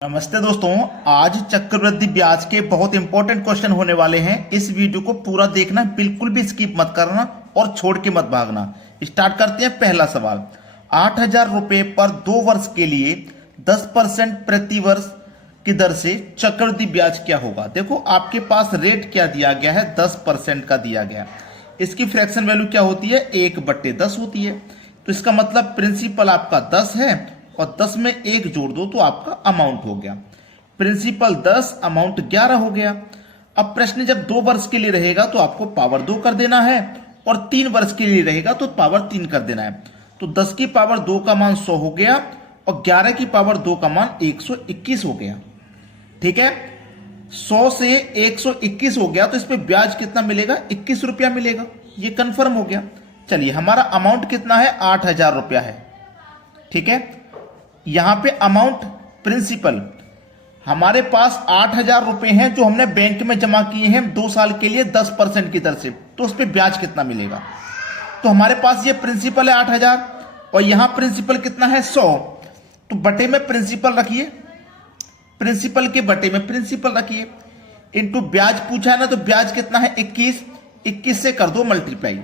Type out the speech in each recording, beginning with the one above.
नमस्ते दोस्तों। आज चक्रवृद्धि ब्याज के बहुत इंपॉर्टेंट क्वेश्चन होने वाले हैं। इस वीडियो को पूरा देखना, बिल्कुल भी स्किप मत करना और छोड़ के मत भागना। स्टार्ट करते हैं। पहला सवाल, 8,000 रुपए पर 2 वर्ष के लिए 10% प्रति वर्ष की दर से चक्रवृद्धि ब्याज क्या होगा। देखो आपके पास रेट क्या दिया गया है, 10% का दिया गया। इसकी फ्रैक्शन वैल्यू क्या होती है, 1/10 होती है। तो इसका मतलब प्रिंसिपल आपका 10 है और 10 में 1 जोड़ दो तो आपका अमाउंट हो गया। प्रिंसिपल 10, अमाउंट 11 हो गया। अब प्रश्न जब 2 वर्ष के लिए रहेगा तो आपको पावर 2 कर देना है और 3 वर्ष के लिए रहेगा तो पावर 3 कर देना है। तो 10 की पावर 2 का मान 100 हो गया और 11 की पावर 2 का मान 121 हो गया। ठीक है, 100 से 121 हो गया तो इस पे ब्याज कितना मिलेगा, 21 रुपया मिलेगा। ये कंफर्म हो गया। चलिए, हमारा अमाउंट कितना है, 8,000 रुपया है। ठीक है, यहां पे अमाउंट प्रिंसिपल हमारे पास 8,000 रुपए हैं जो हमने बैंक में जमा किए हैं 2 साल के लिए 10% की दर से। तो उस पर ब्याज कितना मिलेगा। तो हमारे पास ये प्रिंसिपल है 8,000 और यहां प्रिंसिपल कितना है, 100। तो बटे में प्रिंसिपल रखिए, प्रिंसिपल के बटे में प्रिंसिपल रखिए, इनटू ब्याज पूछा है ना, तो ब्याज कितना है, 21। 21 से कर दो मल्टीप्लाई,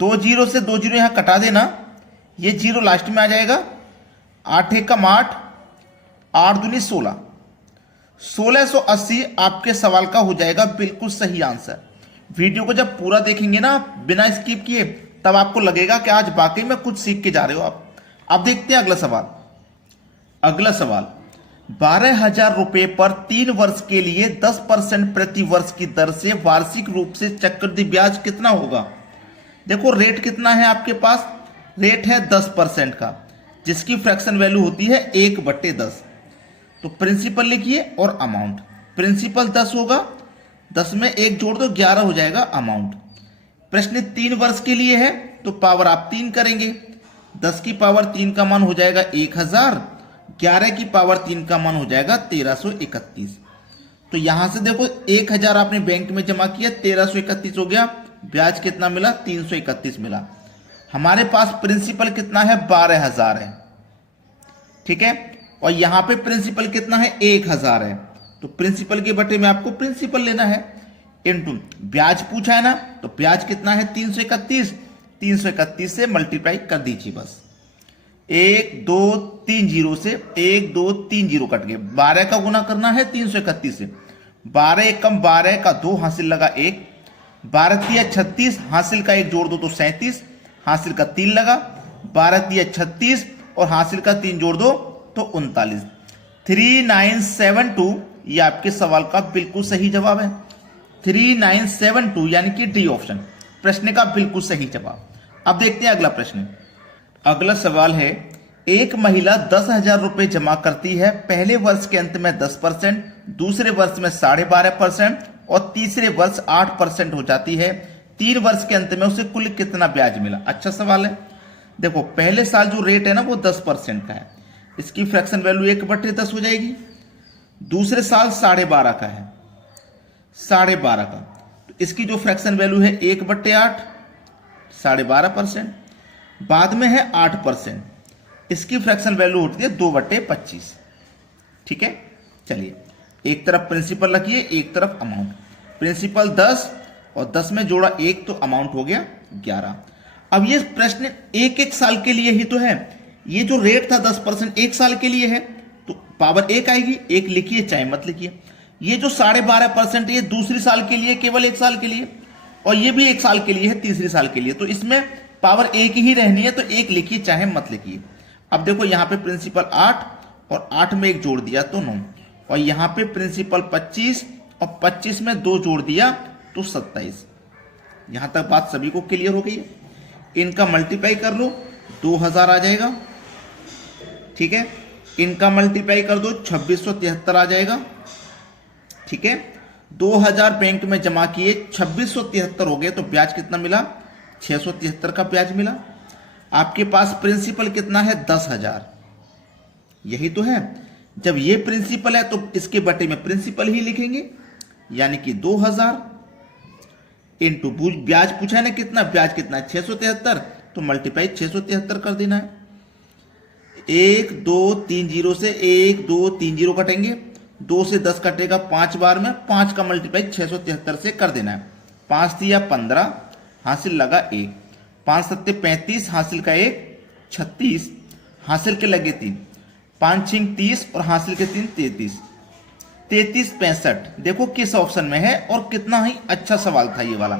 2 जीरो से 2 जीरो यहां कटा देना, ये जीरो लास्ट में आ जाएगा। 8 एकम 8, 8 दूनी 16, 1680 आपके सवाल का हो जाएगा बिल्कुल सही आंसर। वीडियो को जब पूरा देखेंगे ना बिना स्किप किए, तब आपको लगेगा कि आज वाकई में कुछ सीख के जा रहे हो आप। अब देखते हैं अगला सवाल। अगला सवाल, 12,000 रुपए पर 3 वर्ष के लिए 10% प्रति वर्ष की दर से वार्षिक रूप से चक्रवृद्धि ब्याज कितना होगा। देखो रेट कितना है आपके पास, रेट है 10% का, जिसकी फ्रैक्शन वैल्यू होती है 1/10। तो प्रिंसिपल लिखिए और अमाउंट। प्रिंसिपल 10 होगा, 10 में 1 जोड़ दो 11 हो जाएगा अमाउंट। प्रश्न 3 वर्ष के लिए है तो पावर आप 3 करेंगे। 10 की पावर 3 का मान हो जाएगा 1,000, 11 की पावर 3 का मान हो जाएगा 1331। तो यहां से देखो 1,000 आपने बैंक में जमा किया, 1331 हो गया। ब्याज कितना मिला, 331 मिला। हमारे पास प्रिंसिपल कितना है, 12,000 है। ठीक है, और यहां पे प्रिंसिपल कितना है, 1,000 है। तो प्रिंसिपल के बटे में आपको प्रिंसिपल लेना है, इनटू ब्याज पूछा है ना, तो ब्याज कितना है, 331। 331 से मल्टीप्लाई कर दीजिए बस। 1 2 3 जीरो से 1 2 3 जीरो कट गए। 12 का गुना करना है 331 से। 12 एकम 12 का 2 हासिल लगा 1, 12 तिया 36, हासिल का 1 जोड़ दो तो 37, हासिल का 3 लगा, 12 तिया 36 और हासिल का 3 जोड़ दो तो 39। 3972 ये आपके सवाल का बिल्कुल सही जवाब है। 3972 यानी कि डी ऑप्शन प्रश्न का बिल्कुल सही जवाब। अब देखते हैं अगला प्रश्न। अगला सवाल है, एक महिला 10,000 रुपए जमा करती है। पहले वर्ष के अंत में 10%, दूसरे वर्ष में 12.5% और तीसरे वर्ष 8% हो जाती है। 3 वर्ष के अंत में उसे कुल कितना ब्याज मिला। अच्छा सवाल है। देखो पहले साल जो रेट है ना वो 10% का है, इसकी फ्रैक्शन वैल्यू 1/10 हो जाएगी। दूसरे साल 12.5 का है, 12.5 का, तो इसकी जो फ्रैक्शन वैल्यू है 1/8, 12.5%। बाद में है 8%, इसकी फ्रैक्शन वैल्यू होती है 2/25। ठीक है, चलिए एक तरफ प्रिंसिपल रखिए, एक तरफ अमाउंट। प्रिंसिपल 10 और 10 में जोड़ा 1 तो अमाउंट हो गया 11। अब ये प्रश्न एक साल के लिए ही तो है। ये जो रेट था 10% 1 साल के लिए है तो पावर 1 आएगी, 1 लिखिए चाहे मत लिखिए। ये जो 12.5% ये दूसरी साल के लिए, केवल 1 साल के लिए, और ये भी 1 साल के लिए है, तीसरी साल के लिए। तो इसमें पावर 1 ही रहनी है तो 1 लिखिए चाहे मत लिखिए। अब देखो यहां पे प्रिंसिपल 8 और 8 में 1 जोड़ दिया तो 9, और यहां पे प्रिंसिपल 25 और 25 में 2 जोड़ दिया तो 27। यहां तक बात सभी को क्लियर हो गई है। इनका मल्टीप्लाई कर लो, 2,000 आ जाएगा। ठीक है, इनका मल्टीप्लाई कर दो, 2673 आ जाएगा। ठीक है, 2,000 बैंक में जमा किए, 2673 हो गए तो ब्याज कितना मिला, 673 का ब्याज मिला। आपके पास प्रिंसिपल कितना है, 10,000। यही तो है। जब ये प्रिंसिपल है तो इसके बटे में प्रिंसिपल ही लिखेंगे, यानी कि 2,000 इंटू ब्याज पूछा है ना कितना, ब्याज कितना है 673, तो मल्टीप्लाई 673 कर देना है। 1 2 3 जीरो से 1 2 3 जीरो कटेंगे, 2 से 10 कटेगा 5 बार में, 5 का मल्टीप्लाई 673 से कर देना है। 5 तिया 15, हासिल लगा 1, 5 सत्ते 35, हासिल का 1 36, हासिल के लगे 3, 5 छिंग 30 और हासिल के 3 33, 33 65। देखो किस ऑप्शन में है और कितना ही अच्छा सवाल था ये वाला।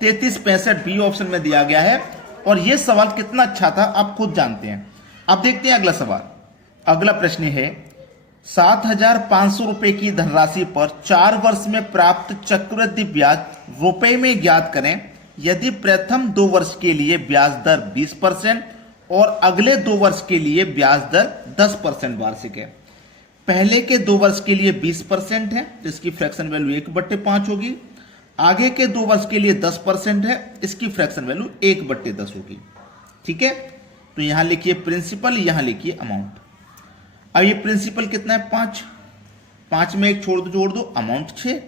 33 65 बी ऑप्शन में दिया गया है और ये सवाल कितना अच्छा था आप खुद जानते हैं। अब देखते हैं अगला सवाल। अगला प्रश्न है 7,500 रुपए की धनराशि पर 4 वर्ष में प्राप्त चक्रवृद्धि ब्याज रुपए में ज्ञात करें यदि प्रथम 2 वर्ष के लिए ब्याज दर 20% और अगले 2 वर्ष के लिए ब्याज दर 10% वार्षिक है। पहले के 2 वर्ष के लिए 20% है तो इसकी फ्रैक्शन वैल्यू 1/5 होगी। आगे के 2 वर्ष के लिए 10% है, इसकी फ्रैक्शन वैल्यू 1/10 होगी। ठीक है, तो यहां लिखिए प्रिंसिपल, यहां लिखिए अमाउंट। अब ये प्रिंसिपल कितना है 5, 5 में 1 जोड़ दो अमाउंट 6।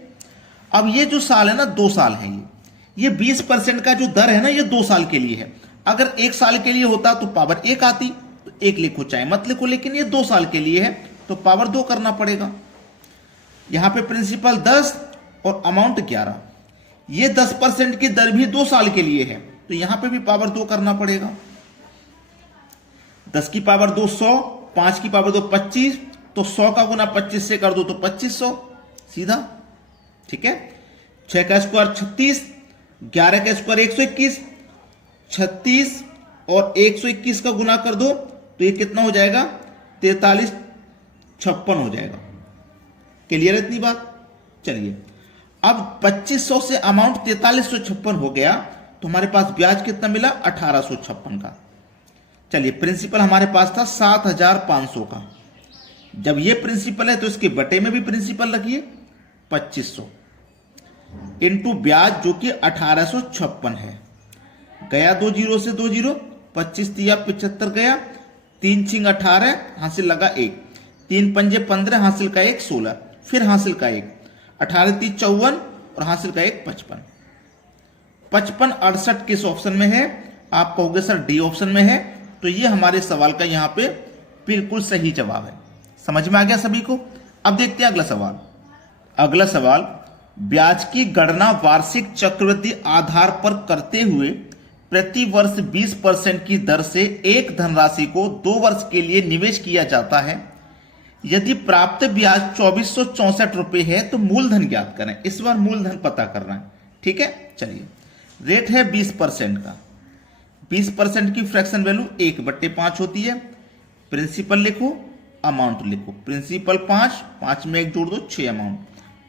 अब ये जो साल है ना 2 साल है, ये 20% का जो दर है ना ये 2 साल के लिए है। अगर 1 साल के लिए होता तो पावर 1 आती, तो 1 लिखो चाहे मत लिखो, लेकिन ये 2 साल के लिए है तो पावर 2 करना पड़ेगा। यहां पे प्रिंसिपल 10 और अमाउंट 11, ये 10% की दर भी 2 साल के लिए है तो यहां पे भी पावर 2 करना पड़ेगा। 10 की पावर 2 100, 5 की पावर 2 25, तो 100 का गुना 25 से कर दो तो 2500 सीधा। ठीक है, 6 का स्क्वायर 36, 11 का स्क्वायर 121, 36 और 121 का गुना कर दो तो ये कितना हो जाएगा 43 56 हो जाएगा। क्लियर है इतनी बात? चलिए अब 2500 से अमाउंट 4356 हो गया तो हमारे पास ब्याज कितना मिला 1856 का। चलिए प्रिंसिपल हमारे पास था 7500 का। जब ये प्रिंसिपल है तो इसके बटे में भी प्रिंसिपल रखिए 2500 इंटू ब्याज जो कि 1856 है। गया 2 जीरो से 2 जीरो, 25 तिया 75 गया, 3 छिंग 18, हासिल लगा 1, 3 पंजे 15, हासिल का 1 16, फिर हासिल का 1, 18 30 54 और हासिल का 1 55। 55 68 किस ऑप्शन में है? आप कहोगे सर डी ऑप्शन में है, तो ये हमारे सवाल का यहां पे बिल्कुल सही जवाब है। समझ में आ गया सभी को? अब देखते हैं अगला सवाल। अगला सवाल, ब्याज की गणना वार्षिक चक्रवृद्धि आधार पर करते हुए प्रति वर्ष 20% की दर से एक धनराशि को 2 वर्ष के लिए निवेश किया जाता है। यदि प्राप्त ब्याज 2464 रुपए है तो मूलधन ज्ञात करें। इस बार मूलधन पता करना है। ठीक है, चलिए रेट है 20% का। 20% की फ्रैक्शन वैल्यू 1/5 होती है। प्रिंसिपल लिखो, अमाउंट लिखो। प्रिंसिपल 5, 5 में 1 जोड़ दो 6 अमाउंट।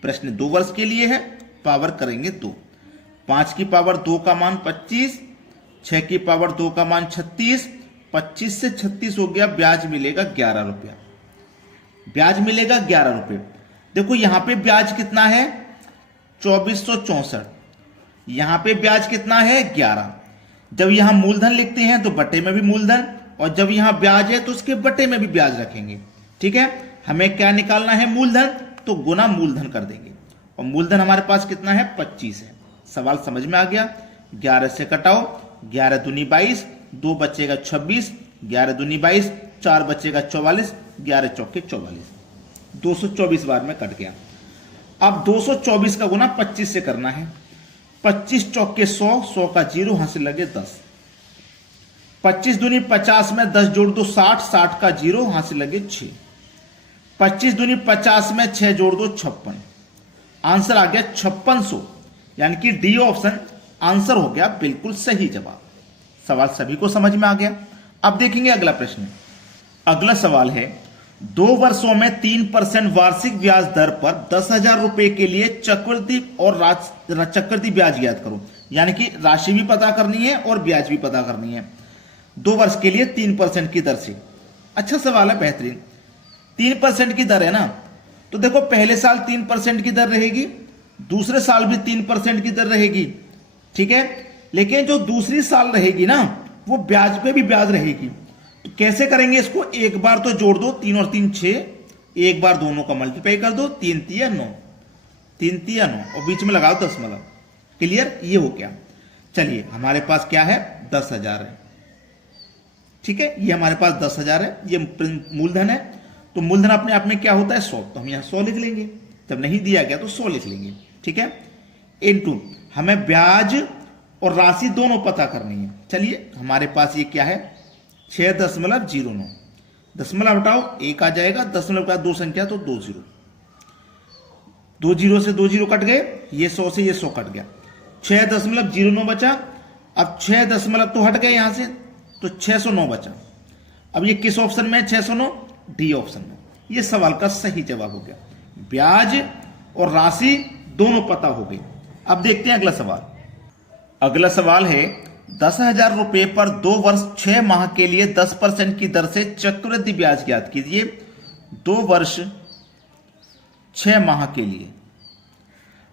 प्रश्न 2 वर्ष के लिए है, पावर करेंगे 2। 5 की पावर 2 का मान 25, 6 की पावर 2 का मान 36, 25 से 36 हो गया, ब्याज मिलेगा 11 रुपया। ब्याज मिलेगा 11 रुपये। देखो यहां पे ब्याज कितना है 2464, यहां पे ब्याज कितना है 11। जब यहां मूलधन लिखते हैं तो बटे में भी मूलधन, और जब यहां ब्याज है तो उसके बटे में भी ब्याज रखेंगे। ठीक है, हमें क्या निकालना है मूलधन, तो गुना मूलधन कर देंगे, और मूलधन हमारे पास कितना है 25 है। सवाल समझ में आ गया? 11 से कटाओ, 11 दूनी 22, 2 बचेगा 26, 11 दूनी 22, 4 बचेगा 44, 11 चौके 44, 224 बार में कट गया। अब 224 का गुना 25 से करना है। 25 चौके 100, 100 का 0, हासिल लगे 10। 25 दूनी 50 में 10 जोड़ दो 60, 60 का 0, हासिल लगे 6। 25 दूनी 50 में 6 जोड़ दो 56। आंसर आ गया 5600, यानी कि डी ऑप्शन आंसर हो गया बिल्कुल सही जवाब। सवाल सभी को समझ में आ गया? अब देखेंगे अगला प्रश्न। अगला सवाल है 2 वर्षों में 3% वार्षिक ब्याज दर पर 10,000 रुपए के लिए चक्रवृद्धि और चक्रवृद्धि ब्याज ज्ञात करो। यानी कि राशि भी पता करनी है और ब्याज भी पता करनी है 2 वर्ष के लिए 3% की दर से। अच्छा सवाल है, बेहतरीन। 3% की दर है ना, तो देखो पहले साल 3% की दर रहेगी, दूसरे साल भी 3% की दर रहेगी। ठीक है, लेकिन जो दूसरी साल रहेगी ना वो ब्याज पे भी ब्याज रहेगी। तो कैसे करेंगे इसको? एक बार तो जोड़ दो, 3 और 3 6, एक बार दोनों का मल्टीप्लाई कर दो, 3 तिया 9, 3 तिया 9 और बीच में लगाओ दशमलव। क्लियर? ये हो गया। चलिए हमारे पास क्या है 10,000 है। ठीक है, ये हमारे पास 10,000 है, ये मूलधन है। तो मूलधन अपने आप में क्या होता है 100, तो हम यहाँ 100 लिख लेंगे। जब नहीं दिया गया तो 100 लिख लेंगे। ठीक है, इनटू हमें ब्याज और राशि दोनों पता करनी है। चलिए हमारे पास ये क्या है 6.09, दशमलव हटाओ 1 आ जाएगा, दशमलव का 2 संख्या तो 2 जीरो, 2 जीरो से 2 जीरो कट गए, ये 100 से ये 100 कट गया, 6.09 बचा। अब 6 दशमलव तो हट गए यहां से, तो 609 बचा। अब ये किस ऑप्शन में है 609? डी ऑप्शन में। ये सवाल का सही जवाब हो गया, ब्याज और राशि दोनों पता हो गई। अब देखते हैं अगला सवाल। अगला सवाल है 10,000 रुपए पर 2 वर्ष 6 माह के लिए 10% की दर से चक्रवृद्धि ब्याज ज्ञात कीजिए। 2 वर्ष 6 माह के लिए।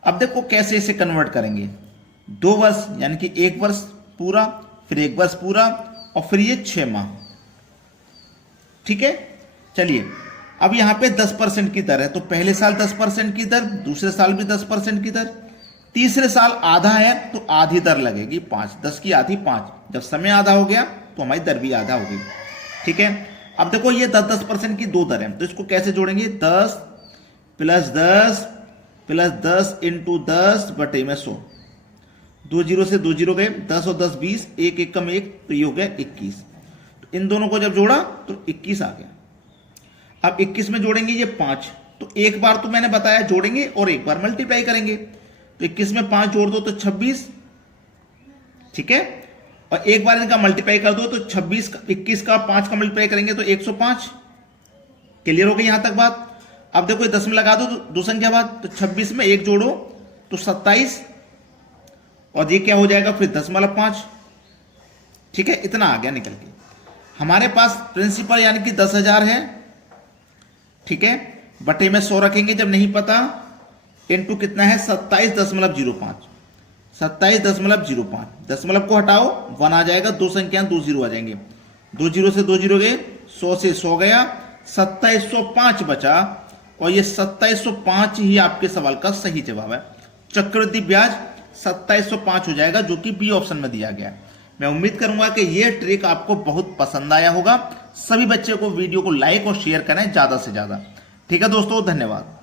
अब देखो कैसे इसे कन्वर्ट करेंगे। 2 वर्ष यानी कि 1 वर्ष पूरा, फिर 1 वर्ष पूरा, और फिर ये 6 माह। ठीक है, चलिए अब यहां पे 10% की दर है, तो पहले साल 10% की दर, दूसरे साल भी 10% की दर, तीसरे साल आधा है तो आधी दर लगेगी 5, 10 की आधी 5। जब समय आधा हो गया तो हमारी दर भी आधा हो गई। ठीक है, अब देखो ये 10% की 2 दर है, तो इसको कैसे जोड़ेंगे 10 प्लस 10 प्लस 10 इंटू 10 बटे में 100, 2 जीरो से 2 जीरो गए, 10 और 10 20, 1 1 कम 1, तो ये हो गया 21। तो इन दोनों को जब जोड़ा तो 21 आ गया। अब 21 में जोड़ेंगे ये 5, तो एक बार तो मैंने बताया जोड़ेंगे और एक बार मल्टीप्लाई करेंगे, तो 21 में 5 जोड़ दो तो 26। ठीक है, और एक बार इनका मल्टीप्लाई कर दो तो 26 21 का 5 का मल्टीप्लाई करेंगे तो 105। क्लियर हो गई यहां तक बात। अब देखो 10 में लगा दो तो 2 संख्या बाद, तो 26 में 1 जोड़ो तो 27, और ये क्या हो जाएगा फिर 10.5। ठीक है, इतना आ गया निकल के। हमारे पास प्रिंसिपल यानी कि 10,000 है। ठीक है, बटे में 100 रखेंगे जब नहीं पता, इनटू कितना है 27.05, 27.05। दशमलव को हटाओ 1 आ जाएगा, 2 संख्या 2 जीरो आ जाएंगे, 2 जीरो से 2 जीरो गए, 100 से 100 गया, 2705 बचा, और ये 2705 ही आपके सवाल का सही जवाब है। चक्रवृद्धि ब्याज 2705 हो जाएगा, जो कि बी ऑप्शन में दिया गया है। मैं उम्मीद करूंगा कि यह ट्रिक आपको बहुत पसंद आया होगा। सभी बच्चे को वीडियो को लाइक और शेयर करें ज्यादा से ज्यादा। ठीक है दोस्तों, धन्यवाद।